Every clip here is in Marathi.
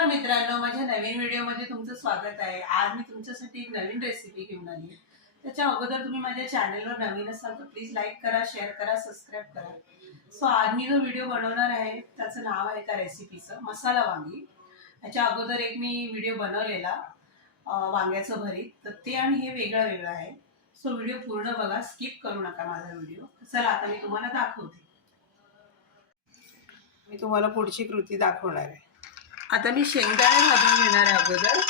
नमस्कार मित्रांनो माझ्या नवीन व्हिडिओमध्ये तुमचं स्वागत आहे. आज मी तुमच्यासाठी एक नवीन रेसिपी घेऊन आली आहे. त्याच्या अगोदर तुम्ही माझ्या चॅनलवर नवीन असाल तर प्लीज लाईक करा शेअर करा सबस्क्राईब करा. सो आज मी जो व्हिडिओ बनवणार आहे त्याचं नाव आहे त्या रेसिपीचं मसाला वांगी. त्याच्या अगोदर एक मी व्हिडिओ बनवलेला वांग्याचं भरीत. तर ते आणि हे वेगळं वेगळं आहे. सो व्हिडिओ पूर्ण बघा स्किप करू नका माझा व्हिडिओ चला आता मी तुम्हाला दाखवते. मी तुम्हाला पुढची कृती दाखवणार आहे. आता मी शेंगदाणे भाजून घेणार आहे अगोदर.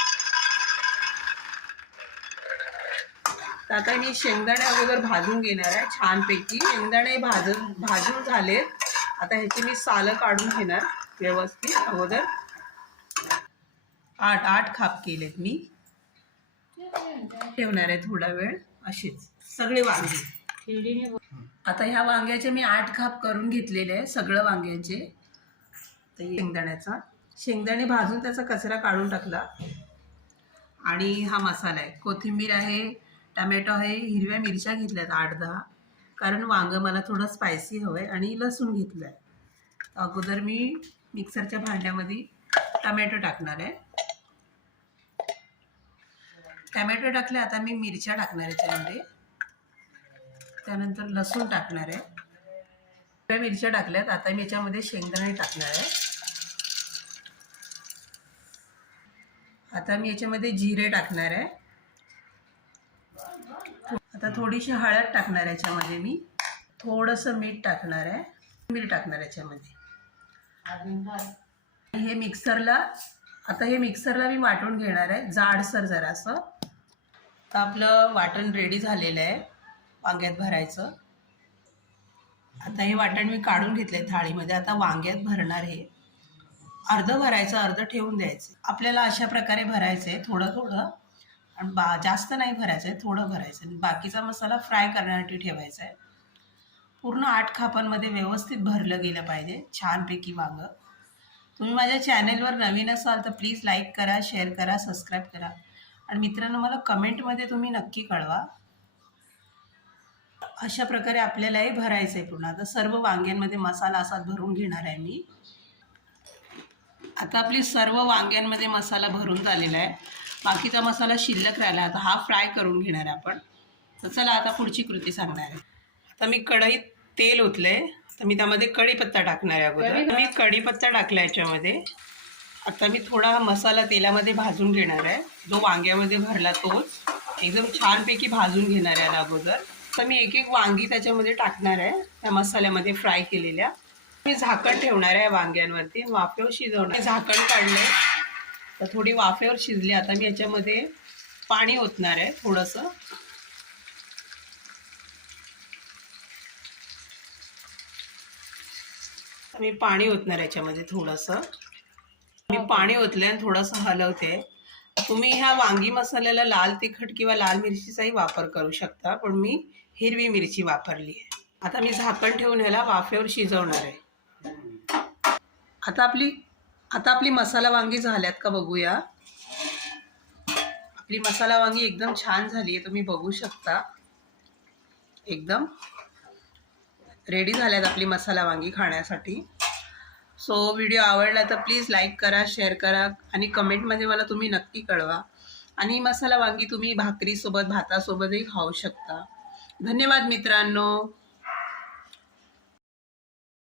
तर आता मी शेंगदाणे अगोदर भाजून घेणार आहे छानपैकी. शेंगदाणे भाजून भाजून झालेत आता ह्याची मी सालं काढून घेणार व्यवस्थित अगोदर. आठ आठ खाप केलेत मी. ठेवणार आहे थोडा वेळ. अशीच. सगळे वांगे. आता ह्या वांग्याचे मी आठ खाप करून घेतलेले आहे सगळं वांग्याचे. शेंगदाण्याचा. शेंगदाणे भाजून त्याचा कचरा काढून टाकला. आणि हा मसाला आहे. कोथिंबीर आहे टमॅटो आहे हिरव्या मिरच्या घेतल्यात आठ दहा. कारण वांगं मला थोडं स्पायसी हवं आहे आणि लसूण घेतलं आहे अगोदर मी मिक्सरच्या भांड्यामध्ये टमॅटो टाकणार आहे. टमॅटो टाकले आता मी मिरच्या टाकणार आहे त्यामध्ये. त्यानंतर लसूण टाकणार आहे. हिरव्या मिरच्या टाकल्यात आता मी याच्यामध्ये शेंगदाणे टाकणार आहे. आता मी याच्यामध्ये जिरे टाकणार आहे. आता थोडीशी हळद टाकणार आहे याच्यामध्ये मी. थोडंसं मीठ टाकणार आहे. मीठ टाकणार याच्यामध्ये. आणि हे मिक्सरला आता हे मिक्सरला मी वाटून घेणार आहे. जाडसर जरासं. तर आपलं वाटण रेडी झालेलं आहे. वांग्यात भरायचं. आता हे वाटण मी काढून घेतलंय थाळीमध्ये. आता वांग्यात भरणार हे. अर्ध भरायचं अर्ध ठेवून द्यायचं. आपल्याला अशा प्रकारे भरायचं आहे थोडं थोडं. आणि बा जास्त नाही भरायचं आहे थोडं भरायचं आणि बाकीचा मसाला फ्राय करण्यासाठी ठेवायचा आहे पूर्ण आठ खापांमध्ये व्यवस्थित भरलं गेलं पाहिजे. छानपैकी वांगं. तुम्ही माझ्या चॅनेलवर नवीन असाल तर प्लीज लाईक करा शेअर करा सबस्क्राईब करा. आणि मित्रांनो मला कमेंटमध्ये तुम्ही नक्की कळवा. अशा प्रकारे आपल्यालाही भरायचं आहे पूर्ण आता सर्व वांग्यांमध्ये मसाला असा भरून घेणार आहे मी. आता आपली सर्व वांग्यांमध्ये मसाला भरून झालेला आहे. बाकीचा मसाला शिल्लक राहिला आता हा फ्राय करून घेणार आहे आपण. तर चला आता पुढची कृती सांगणार आहे. आता मी कढईत तेल ओतले तर मी त्यामध्ये कढीपत्ता टाकणार आहे अगोदर. मी कढीपत्ता टाकला याच्यामध्ये. आता मी थोडा हा मसाला तेलामध्ये भाजून घेणार आहे. जो वांग्यामध्ये भरला तोच. एकदम छानपैकी भाजून घेणार आहे याला अगोदर. तर मी एक एक वांगी त्याच्यामध्ये टाकणार आहे. त्या मसाल्यामध्ये फ्राय केलेल्या. मी झाकण ठेवणार आहे वांग्यांवरती वाफेवर शिजवणार झाकण काढले तर थोडी वाफेवर शिजली. आता मी याच्यामध्ये पाणी ओतणार आहे थोडंसं. मी पाणी ओतणार याच्यामध्ये थोडंसं. मी पाणी ओतले आणि थोडंसं हलवते. तुम्ही ह्या वांगी मसाल्याला लाल तिखट किंवा लाल मिरचीचाही वापर करू शकता पण मी हिरवी मिरची वापरली आहे. आता मी झाकण ठेवून ह्याला वाफेवर शिजवणार आहे. आता आपली आता आपली मसाला वांगी झाल्यात का बघूया. आपली मसाला वांगी एकदम छान झाली आहे तुम्ही बघू शकता. एकदम रेडी झाल्यात आपली मसाला वांगी खाण्यासाठी. सो व्हिडिओ आवडला तर प्लीज लाईक करा शेअर करा आणि कमेंटमध्ये मला तुम्ही नक्की कळवा. आणि मसाला वांगी तुम्ही भाकरीसोबत भातासोबतही खाऊ शकता. धन्यवाद मित्रांनो.